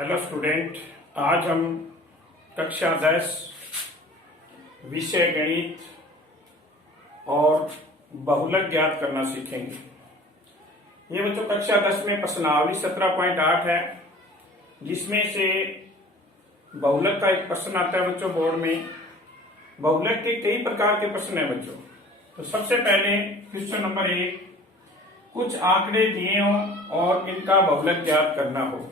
Hello student, आज हम कक्षा 10 विषय गणित और बहुलक ज्ञात करना सीखेंगे। ये बच्चों कक्षा 10 में प्रश्नावली 17.8 है, जिसमें से बहुलक का एक प्रश्न आता है बच्चों बोर्ड में। बहुलक के कई प्रकार के प्रश्न है बच्चों। तो सबसे पहले क्वेश्चन नंबर 1, कुछ आंकड़े दिए हों और इनका बहुलक ज्ञात करना हो।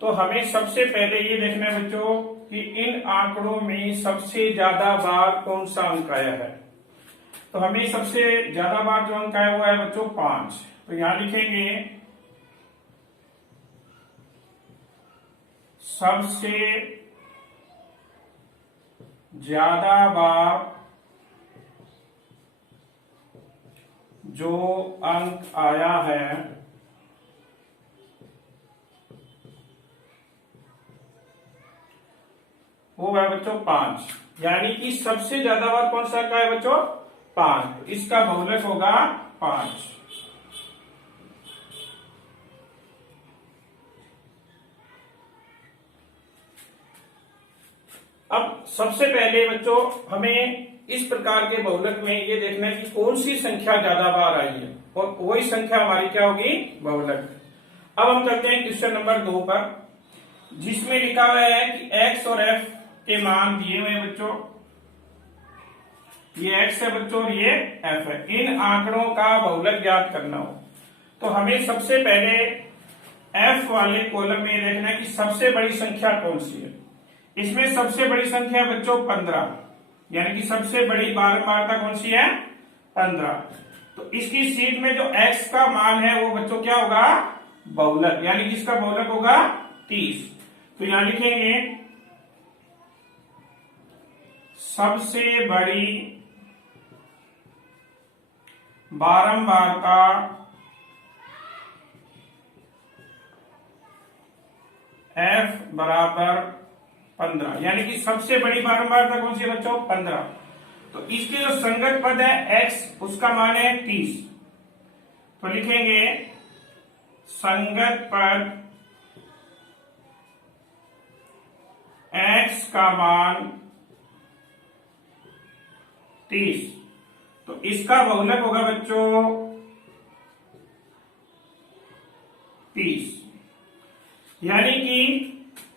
तो हमें सबसे पहले ये देखना है बच्चों कि इन आंकड़ों में सबसे ज्यादा बार कौन सा अंक आया है। तो हमें सबसे ज्यादा बार जो अंक आया हुआ है बच्चों 5। तो यहां लिखेंगे सबसे ज्यादा बार जो अंक आया है वो है बच्चों 5। यानी कि सबसे ज्यादा बार कौन सा का है बच्चों 5। इसका बहुलक होगा 5। अब सबसे पहले बच्चों हमें इस प्रकार के बहुलक में ये देखना है कि कौन सी संख्या ज्यादा बार आई है और वही संख्या हमारी क्या होगी बहुलक। अब हम चलते हैं क्वेश्चन नंबर 2 पर, जिसमें लिखा हुआ है कि x और f के मान दिए हुए हैं बच्चों। ये x है बच्चों और ये f है। इन आंकड़ों का बहुलक ज्ञात करना हो तो हमें सबसे पहले f वाले कॉलम में देखना है कि सबसे बड़ी संख्या कौन सी है। इसमें सबसे बड़ी संख्या बच्चों 15, यानी कि सबसे बड़ी बारंबारता कौन सी है 15। तो इसकी सीट में जो x का मान है वो बच्चों क्या होगा बहुलक, यानी कि इसका बहुलक होगा 30। तो यहां लिखेंगे सबसे बड़ी बारंबारता f बराबर 15, यानी कि सबसे बड़ी बारंबारता कौन सी है बच्चों 15। तो इसके जो संगत पद है x, उसका मान है 30। तो लिखेंगे संगत पद x का मान 30। तो इसका बहुलक होगा बच्चों 30। यानी कि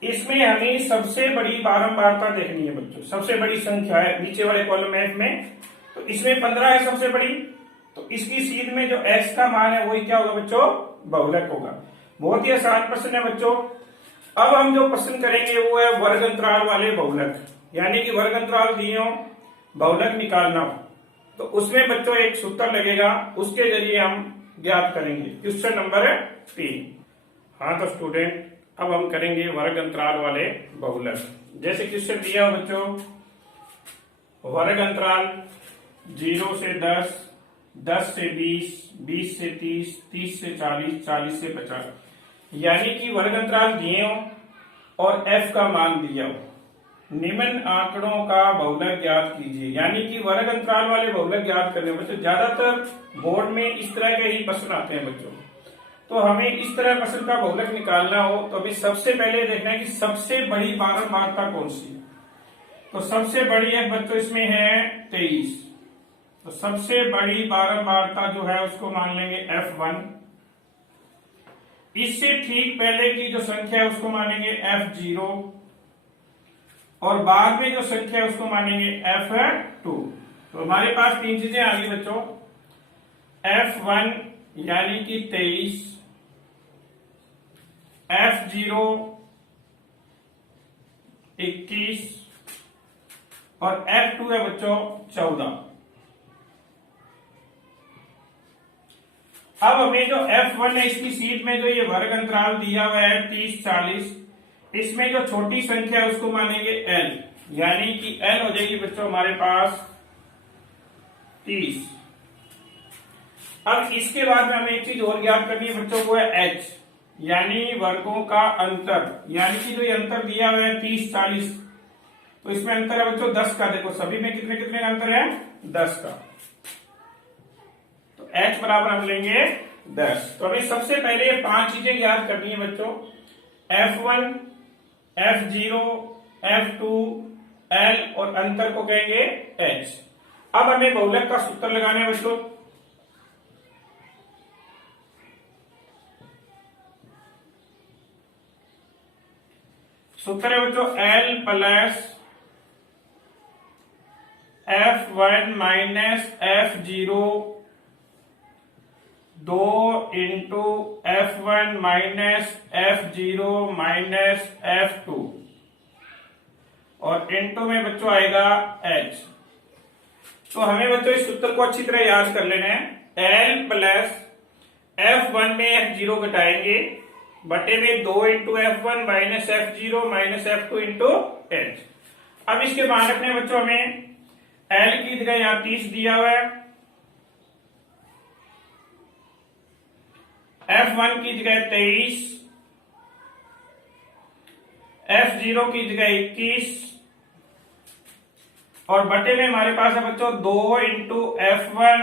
इसमें हमें सबसे बड़ी बारंबारता देखनी है बच्चों। सबसे बड़ी संख्या है नीचे वाले कॉलम में, तो इसमें 15 है सबसे बड़ी। तो इसकी सीध में जो x का मान है वही क्या होगा बच्चों बहुलक होगा। बहुत ही आसान प्रश्न है बच्चों। अब हम जो प्रश्न करेंगे वो है वर्ग अंतराल वाले बहुलक, यानी कि वर्ग अंतराल दिए हो बहुलक निकालना हो तो उसमें बच्चों एक सूत्र लगेगा, उसके जरिए हम ज्ञात करेंगे। Question number 3। हाँ तो स्टूडेंट, अब हम करेंगे वर्ग अंतराल वाले बहुलक। जैसे क्वेश्चन दिया हो बच्चों, वर्ग अंतराल 0 से 10, 10 से 20, 20 से 30, 30 से 40, 40 से 50, यानी कि वर्ग अंतराल दिए हो और f का मान दिया हो। निम्न आंकड़ों का बहुलक ज्ञात कीजिए। यानी कि वर्ग अंतराल वाले बहुलक ज्ञात करने बच्चों ज्यादातर बोर्ड में इस तरह के ही प्रश्न आते हैं बच्चों। तो हमें इस तरह प्रश्न का बहुलक निकालना हो तो अभी सबसे पहले देखना है कि सबसे बड़ी बारंबारता कौन सी है। तो सबसे बड़ी है बच्चों इसमें है 23। तो सबसे बड़ी बारंबारता जो है उसको मान लेंगे F1। इससे ठीक पहले की जो संख्या है उसको मानेंगे F0 और बाद में जो संख्या है उसको मानेंगे F2। तो हमारे पास तीन चीजें आ गई बच्चों, F1 यानी कि 23, F0 21 और F2 है बच्चों 14। अब हमें जो F1 है इसकी सीट में जो ये वर्ग अंतराल दिया हुआ है 30, 40, इसमें जो छोटी संख्या है उसको मानेंगे L, यानी कि L हो जाएगी बच्चों हमारे पास 30। अब इसके बाद में हमें एक चीज और ज्ञात करनी है बच्चों, वो है H, यानी वर्गों का अंतर। यानी कि जो ये अंतर दिया हुआ है 30, 40, तो इसमें अंतर है बच्चों 10 का। देखो सभी में कितने कितने का अंतर है 10 का। तो H बराबर हम लेंगे 10। तो हमें सबसे पहले ये 5 चीजें याद करनी है बच्चों, F1 F0, F2, L और अंतर को कहेंगे H। अब हमें बहुलक का सूत्र लगाना है बच्चों। सूत्र है बच्चों L plus F1 minus F0 2 into F1 minus F0 minus F2 और इंटू में बच्चों आएगा H। तो हमें बच्चों इस सूत्र को अच्छी तरह याद कर लेना है। L प्लस F1 में F0 घटाएंगे बटे में 2 into F1 minus F0 minus F2 into H। अब इसके मान रखने बच्चों हमें L की जगह यहां 30 दिया हुआ है, F1 की जगह 23, F0 की जगह 21 और बटे में हमारे पास है बच्चों 2 इंटू F1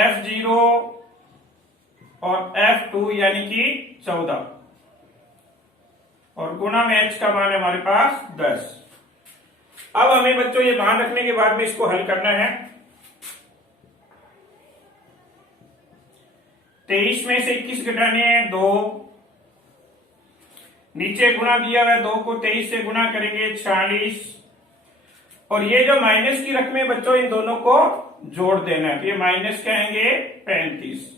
F0 और F2 यानी कि 14 और गुणा में H का मान है हमारे पास 10। अब हमें बच्चों ये मान रखने के बाद में इसको हल करना है। 23 में से 21 घटाने हैं 2, नीचे गुणा दिया हुआ है 2 को 23 से गुणा करेंगे 46 और ये जो माइनस की रकम है बच्चों इन दोनों को जोड़ देना है, तो ये माइनस कहेंगे 35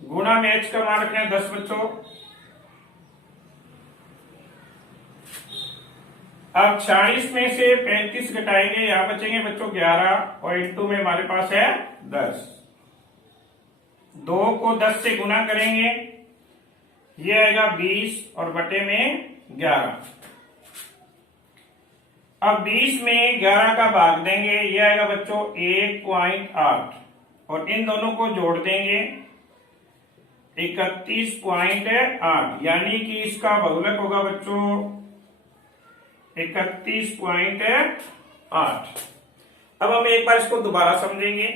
गुणा में H का मान रखना है 10 बच्चों। अब 40 में से 35 घटाएंगे, यहां बचेंगे बच्चों 11 और इंटू में हमारे पास है 10। 2 को 10 से गुणा करेंगे, ये आएगा 20 और बटे में 11। अब 20 में 11 का भाग देंगे, ये आएगा बच्चों 1.8 और इन दोनों को जोड़ देंगे 31.8 यानी कि इसका बहुलक होगा बच्चों 31.8। अब हम एक बार इसको दोबारा समझेंगे।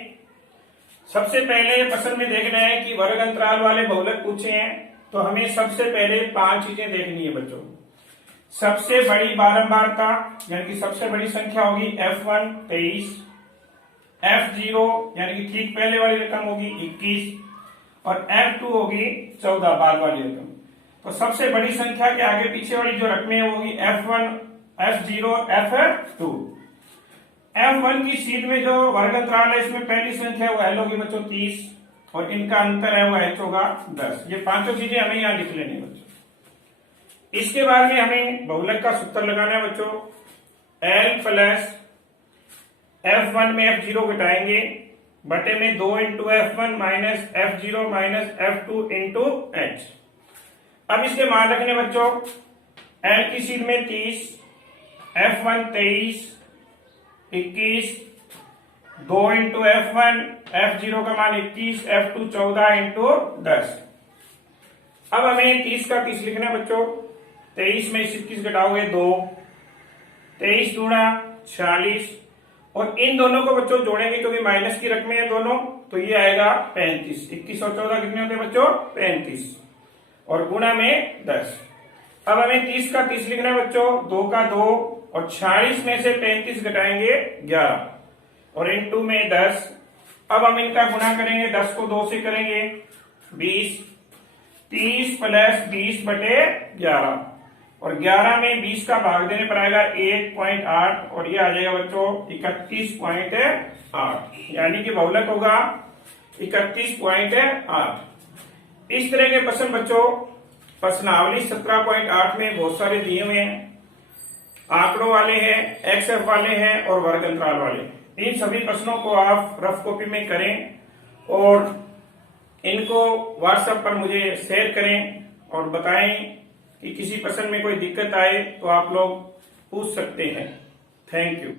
सबसे पहले प्रश्न में देखना है कि वर्ग अंतराल वाले बहुलक पूछे हैं, तो हमें सबसे पहले 5 चीजें देखनी है बच्चों। सबसे बड़ी बारंबारता यानी कि सबसे बड़ी संख्या होगी F1 23, F0 यानी कि ठीक पहले वाली रकम होगी 21 और F2 होगी 14 बाद वाली रकम। तो सबसे बड़ी संख्या के आगे पीछे वाली जो रकमें होगी F1, F0, F2। F1 की सीट में जो वर्ग अंतराल है इसमें पहली संख्या वो L होगी बच्चों 30 और इनका अंतर है वो H होगा 10। ये पांचों चीजें हमें यहाँ लिख लेनी है बच्चों। इसके बाद में हमें बहुलक का सूत्र लगाना है बच्चों। L प्लस F1 में F0 घटाएंगे बटे में 2 into F1 minus F0 minus F2 into H। अब इसके मान रखने बच्चों L की सीट में 30, F1 23, 21, 2 इंटू F1, F0 का मान 21, F2 14 इंटू 10। अब हमें 30 का 30 लिखना है बच्चों। 23 में 21 घटाओगे 2, 23 दूना 40 और इन दोनों को बच्चों जोड़ेंगे क्योंकि माइनस की रकमें हैं दोनों, तो ये आएगा 35। 21 और 14 कितने होते हैं बच्चों 35 और गुणा में 10। अब हमें 30 का 30 लिखना है बच्चों, 2 का 2 और 40 में से 35 घटाएंगे 11 और इंटू में 10। अब हम इनका गुणा करेंगे, 10 को 2 से करेंगे 20, 30 प्लस 20 बटे 11 और 11 में 20 का भाग देने पर आएगा 1.8 और ये आ जाएगा बच्चों 31.8 यानी कि बहुलक होगा 31.8। इस तरह के प्रश्न बच्चों प्रश्नावली 17.8 में बहुत सारे दिए हुए हैं, आंकड़ों वाले हैं, XF वाले हैं और वर्ग अंतराल वाले। इन सभी प्रश्नों को आप रफ कॉपी में करें और इनको व्हाट्सएप पर मुझे शेयर करें और बताएं कि किसी प्रश्न में कोई दिक्कत आए तो आप लोग पूछ सकते हैं। Thank you.